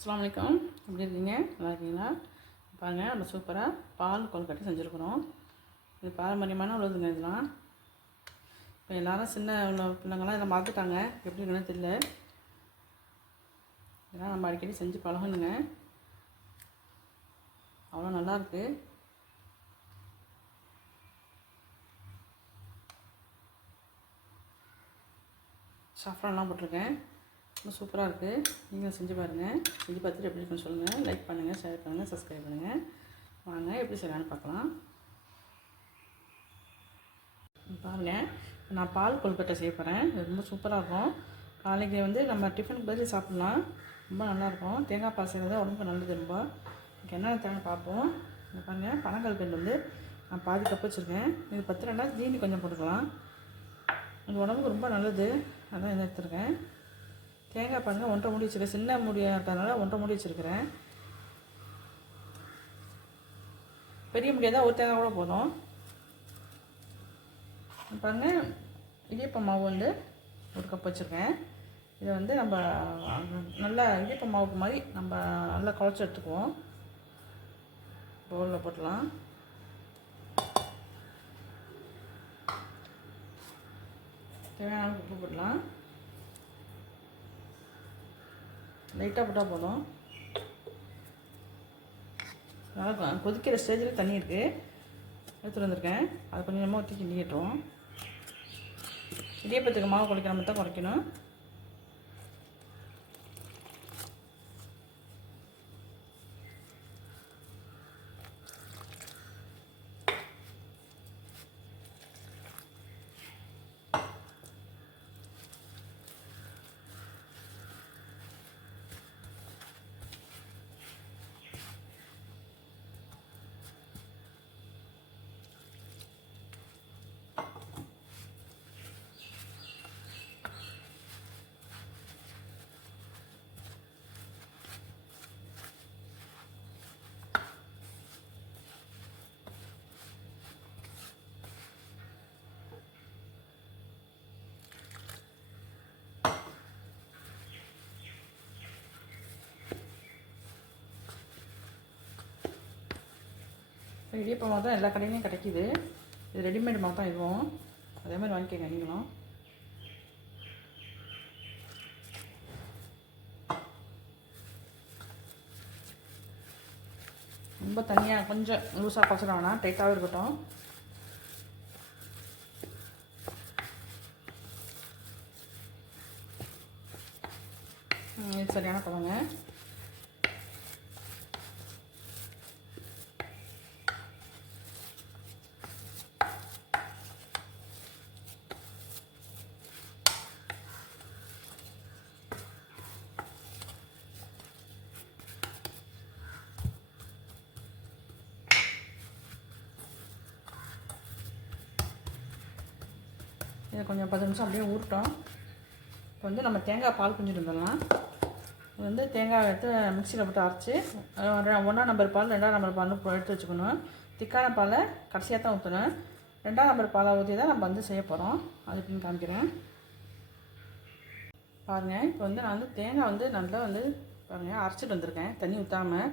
அஸ்லாம் வலைக்கம் எப்படி இருக்கீங்க? நல்லா இருக்கீங்களா? பாருங்கள் நம்ம சூப்பராக பால் கொழுக்கட்டை செஞ்சுருக்குறோம். இது பாரம்பரியமான உள்ளதுங்க இதெல்லாம். இப்போ எல்லோரும் சின்ன உள்ள பிள்ளைங்களாம் இதெல்லாம் மறந்துட்டாங்க எப்படி இருக்குன்னு தெரியல. இதெல்லாம் நம்ம அடிக்கடி செஞ்சு பழகணுங்க. அவ்வளோ நல்லாயிருக்கு சாஃப்ரான்லாம் போட்டிருக்கேன். ரொம்ப சூப்பராக இருக்குது நீங்களும் செஞ்சு பாருங்கள் செஞ்சு பார்த்துட்டு எப்படி இருக்குன்னு சொல்லுங்கள் லைக் பண்ணுங்கள் ஷேர் பண்ணுங்கள் சப்ஸ்கிரைப் பண்ணுங்கள் வாங்க எப்படி செய்யலான்னு பார்க்கலாம். பாருங்கள் நான் பால் கொழுக்கட்டை செய்ய போகிறேன் ரொம்ப சூப்பராக இருக்கும். நாளைக்கு வந்து நம்ம டிஃபனுக்கு பதில் சாப்பிட்லாம். ரொம்ப நல்லாயிருக்கும் தேங்காய் பால் செய்கிறது உடம்புக்கு நல்லது ரொம்ப. என்ன என்னென்ன தேவை பார்ப்போம். இங்கே பாருங்கள் பனங்கல்கண்டு வந்து நான் பாதி கப் வச்சுருக்கேன். இது பத்து ரெண்டாவது ஜீனி கொஞ்சம் போட்டுக்கலாம். இது உடம்புக்கு ரொம்ப நல்லது. அதான் இதை எடுத்துருக்கேன். தேங்காய் பாருங்கள் ஒன்றரை மூடி வச்சுருக்கேன். சின்ன மூடியாக இருக்கிறதுனால ஒன்றரை மூடி வச்சுருக்கிறேன். பெரிய முடியாக தான் ஒரு தேங்காய் கூட போதும். பாருங்கள் இடியப்ப மாவு வந்து ஒரு கப் வச்சுருக்கேன். இதை வந்து நம்ம நல்லா இடியப்ப மாவுக்கு மாதிரி நம்ம நல்லா குழச்சி எடுத்துக்குவோம். பவுலில் போட்டலாம். தேவையான உப்பு போடலாம் லைட்டாக போட்டால் போதும். நல்லா கொதிக்கிற ஸ்டேஜில் தண்ணி இருக்குது எடுத்துகிட்டு வந்திருக்கேன். அது கொஞ்சமாக ஊற்றி கிண்டிக்கிட்டோம் இடியப்பத்துக்கு மாவு குழைக்கிற மாதிரி தான் குறைக்கணும் இடியப்ப மாவு தான் எல்லா கடையிலையும் கிடைக்கிது. இது ரெடிமேட் மாவு தான் இதுவும். அதே மாதிரி வாங்கிக்கோங்க நீங்களும். ரொம்ப தனியாக கொஞ்சம் லூஸாக பசங்க வேணாம் டைட்டாகவே இருக்கட்டும். இது சரியான பழங்க இதை கொஞ்சம் பத்து நிமிஷம் அப்படியே ஊறட்டும். இப்போ வந்து நம்ம தேங்காய் பால் குஞ்சிட்டு வந்துடலாம் இது வந்து தேங்காய் எடுத்து மிக்சியில் போட்டு அரைச்சி ஒன்றாம் நம்பர் பால் ரெண்டாம் நம்பர் பால் எடுத்து வச்சுக்கணும். திக்கான பாலை கடைசியாக தான் ஊற்றணும் ரெண்டாம் நம்பர் பாலை ஊற்றி தான் நம்ம வந்து செய்ய போகிறோம் அதுக்குன்னு காமிக்கிறேன். பாருங்கள் இப்போ வந்து நான் வந்து தேங்காய் வந்து நல்லா வந்து பாருங்கள் அரைச்சிட்டு வந்திருக்கேன். தண்ணி ஊற்றாமல்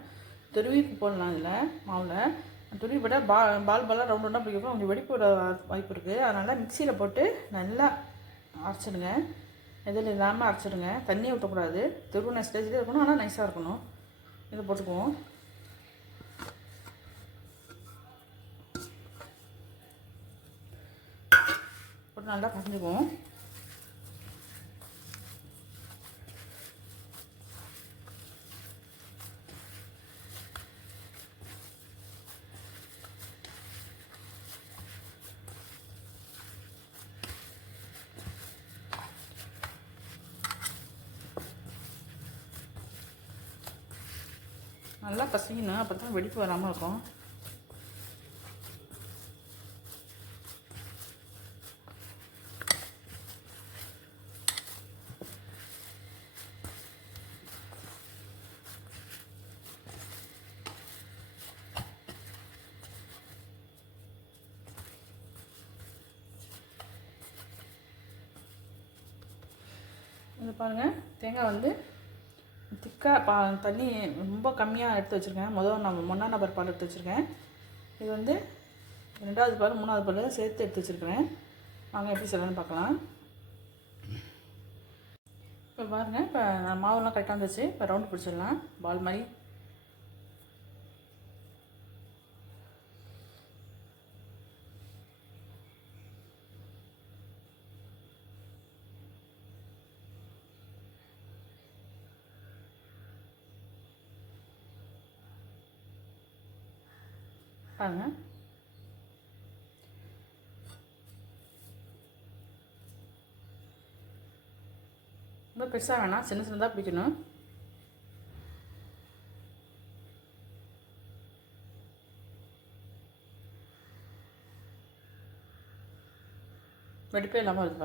துருவி போடலாம் இதில் மாவில். துணி போட்டால் பா பால் பாலாக ரவுண்ட் ரவுண்டாக பிடிக்கும் கொஞ்சம் வெடிப்பு வர வாய்ப்பு இருக்குது அதனால் மிக்சியில் போட்டு நல்லா அரைச்சிடுங்க. எதில் இல்லாமல் அரைச்சிடுங்க. தண்ணியை ஊற்றக்கூடாது துருவின ஸ்டேஜ்லேயே இருக்கணும். ஆனால் நைஸாக இருக்கணும். இதை போட்டுக்குவோம். போட்டு நல்லா பசஞ்சுக்குவோம் நல்லா பசிக்கணும் அப்போ தான் வெடிப்பு வராமல் இருக்கும். இது பாருங்கள் தேங்காய் வந்து திக்காக பா தண்ணி ரொம்ப கம்மியாக எடுத்து வச்சுருக்கேன். முதல் நான் ஒன்றா நபர் பால் எடுத்து வச்சுருக்கேன். இது வந்து ரெண்டாவது பால் மூணாவது பால் சேர்த்து எடுத்து வச்சுருக்கிறேன். வாங்க எப்படி செய்யலாம்னு பார்க்கலாம். இப்போ பாருங்கள் இப்போ மாவுலாம் கரெக்டாக இருந்துச்சு இப்போ ரவுண்டு பிடிச்சிடலாம். பால் மாதிரி பாருங்கள் ரொம்ப பெருசாக வேணாம். சின்ன சின்னதாக பிடிக்கணும். வெடிப்பே இல்லாமல் வருது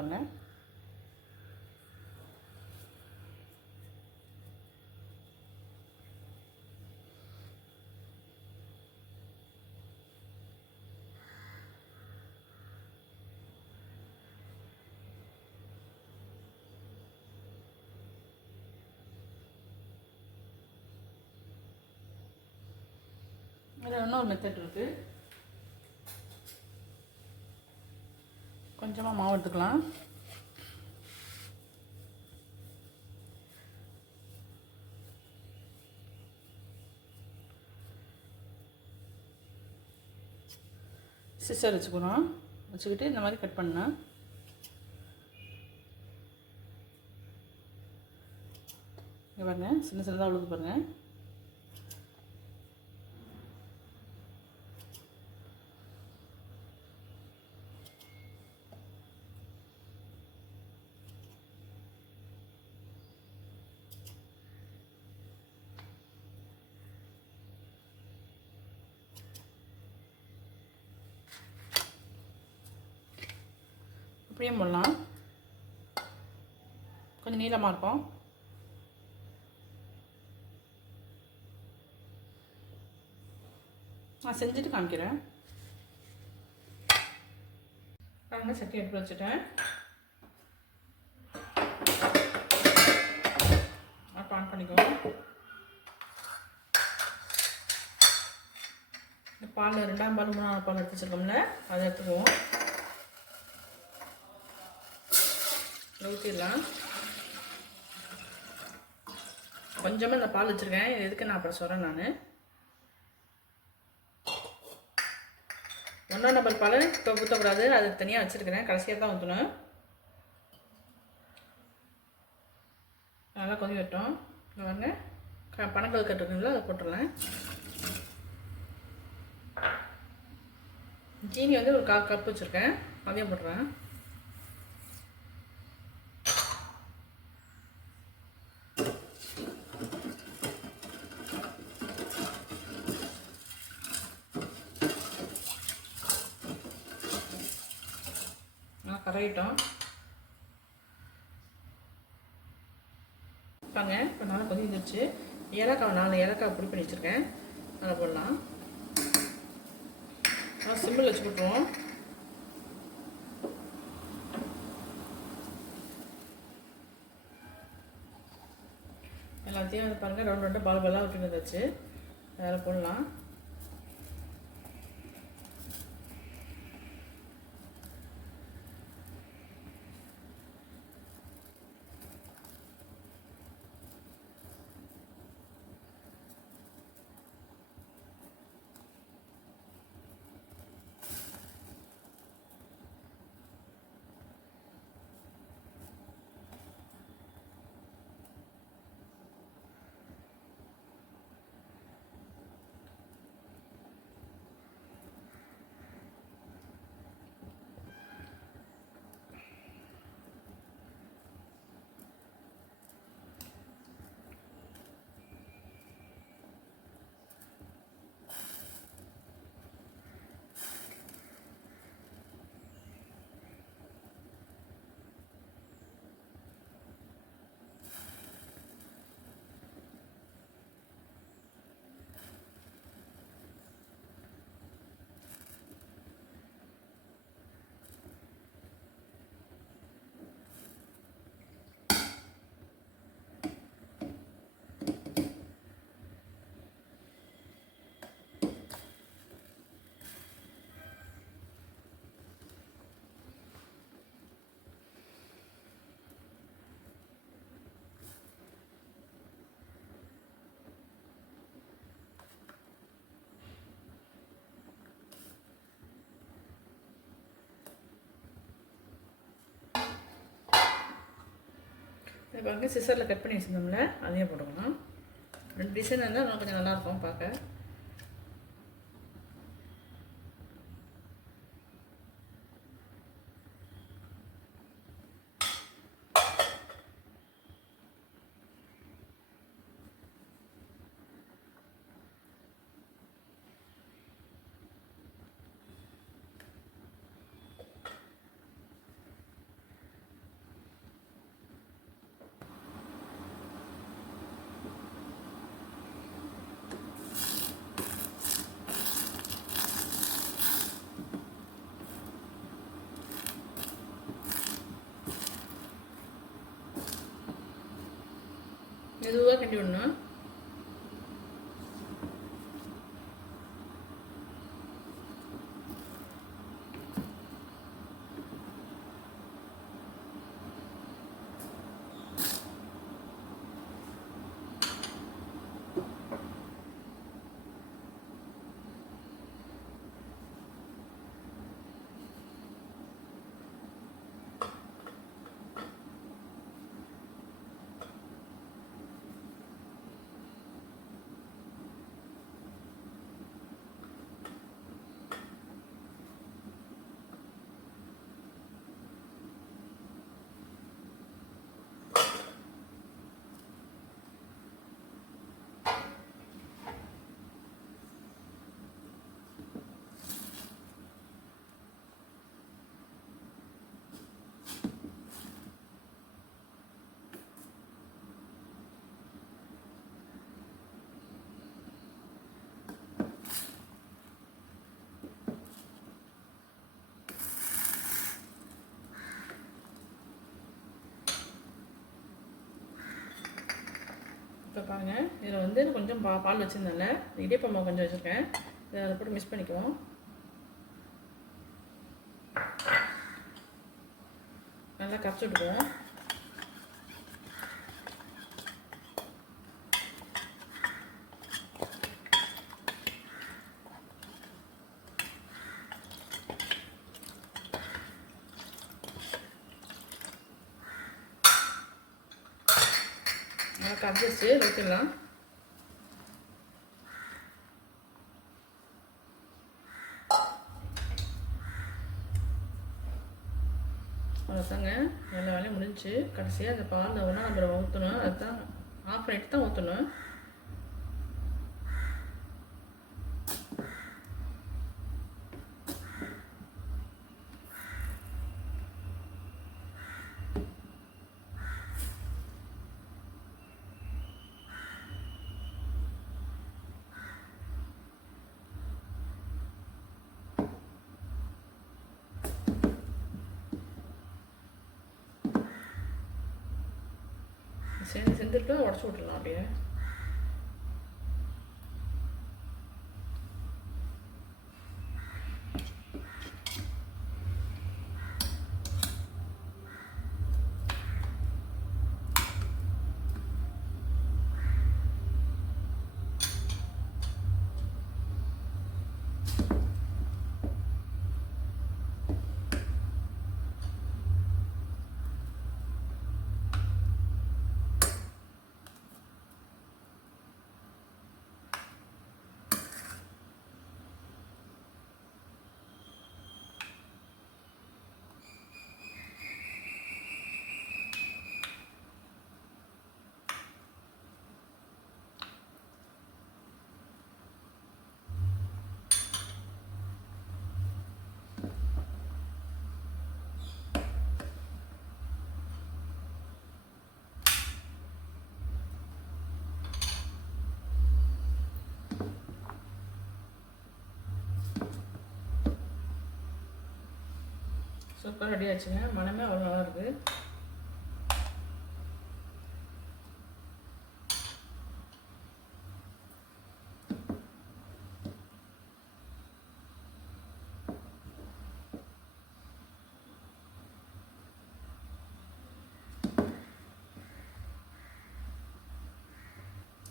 இதில் இன்னொரு மெத்தட் இருக்குது கொஞ்சமாக மாவு எடுத்துக்கலாம். சிஸ்டர் வச்சுக்கிறோம் வச்சுக்கிட்டு இந்த மாதிரி கட் பண்ணேன் இங்கே பாருங்கள் சின்ன சின்னதாக உழுது பாருங்கள் இப்படியும் போடலாம். கொஞ்சம் நீளமாக இருக்கும். நான் செஞ்சுட்டு காமிக்கிறேன். பாருங்க சட்டி எடுத்து வச்சுட்டேன். அப்போ ஆன் பண்ணிக்கோ இந்த பால் ரெண்டாம் பால் மூணாவது பால் எடுத்து வச்சுருக்கோம்ல அதை எடுத்துக்குவோம். ஊற்றிடலாம் கொஞ்சமாக இந்த பால் வச்சுருக்கேன். இது எதுக்கு நான் அப்புறம் சொல்கிறேன் நான். ஒன்றாம் நம்பர் பால் இப்போ ஊற்றக்கூடாது அது தனியாக வச்சுருக்கிறேன். கடைசியாக தான் ஊற்றணும் நல்லா கொதி விட்டோம் இங்கே பாருங்க. க பனக்கல் அதை போட்டுடலாம் ஜீனி வந்து ஒரு கால் கப் வச்சுருக்கேன். அதையும் போட்டுறேன். கரையிட்டோம். பாங்க இப்போ நல்லா கொதி வந்துருச்சு ஏலக்காய் நாலு ஏலக்காய் பொடி பண்ணி வச்சுருக்கேன். நல்லா போடலாம். சிம்பிள் வச்சு போட்டுருவோம். எல்லாத்தையும் வந்து பாருங்கள் ரெண்டு ரெண்டு பால் பாலாக விட்டுட்டு வந்துச்சு. அதில் போடலாம். இப்போ பாருங்கள் சிசரில் கட் பண்ணி வச்சுருந்தோம்ல அதையும் போட்டுக்கணும் ரெண்டு டிசைன் இருந்தால் இன்னும் கொஞ்சம் நல்லாயிருக்கும் பார்க்க. மெதுவாக கிண்டி விடணும் இப்போ பாருங்கள் இதில் வந்து கொஞ்சம் பா பால் வச்சுருந்தேன்ல. இடியப்பம் கொஞ்சம் வச்சுருக்கேன். இதை அதை போட்டு மிக்ஸ் பண்ணிக்குவோம். நல்லா கரைச்சி விட்டுக்குவோம். நல்லா கரைச்சி அவ்வளோதாங்க எல்லா வேலையும் முடிஞ்சு கடைசியாக அந்த பால் ஒன்றா நம்ம ஊற்றணும் அதுதான் ஆஃப் பண்ணிட்டு தான் ஊற்றணும் சேர்ந்து செஞ்சுட்டு உடச்சி விட்டுலாம் அப்படியே சூப்பர் ரெடி ஆச்சுங்க. மனமே அவ்வளோ நல்லா இருக்குது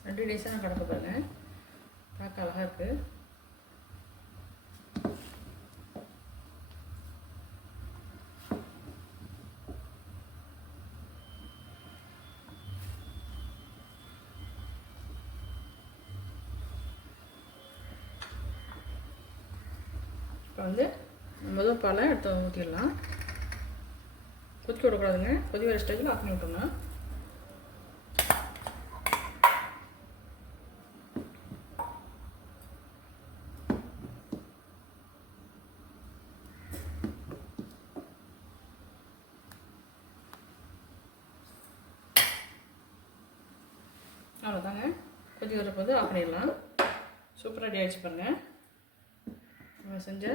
ரெண்டு டேஸாக நான் கிடக்க பாருங்க பார்க்க அழகாக இருக்குது வந்து முதல் பாலை எடுத்து ஊற்றிடலாம் கொதிக்க விடக்கூடாதுங்க கொதி வர ஸ்டேஜில் ஆஃப் பண்ணி விட்டுருணும் அவ்வளோதாங்க கொதி வரப்போது ஆஃப் பண்ணிடலாம். சூப்பராக ரெடி ஆகிடுச்சு பாருங்கள் நம்ம செஞ்ச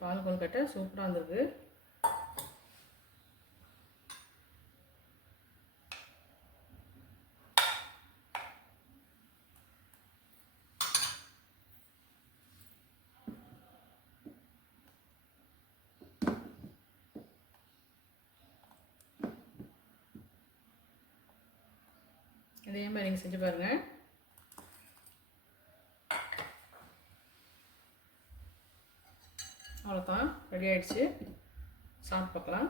பால் கொழுக்கட்டை சூப்பராக இருந்திருக்கு. இதே மாதிரி நீங்கள் செஞ்சு பாருங்கள் அவ்வளோதான் ரெடி ஆகிடுச்சு சாப்பிட்டு பார்க்கலாம்.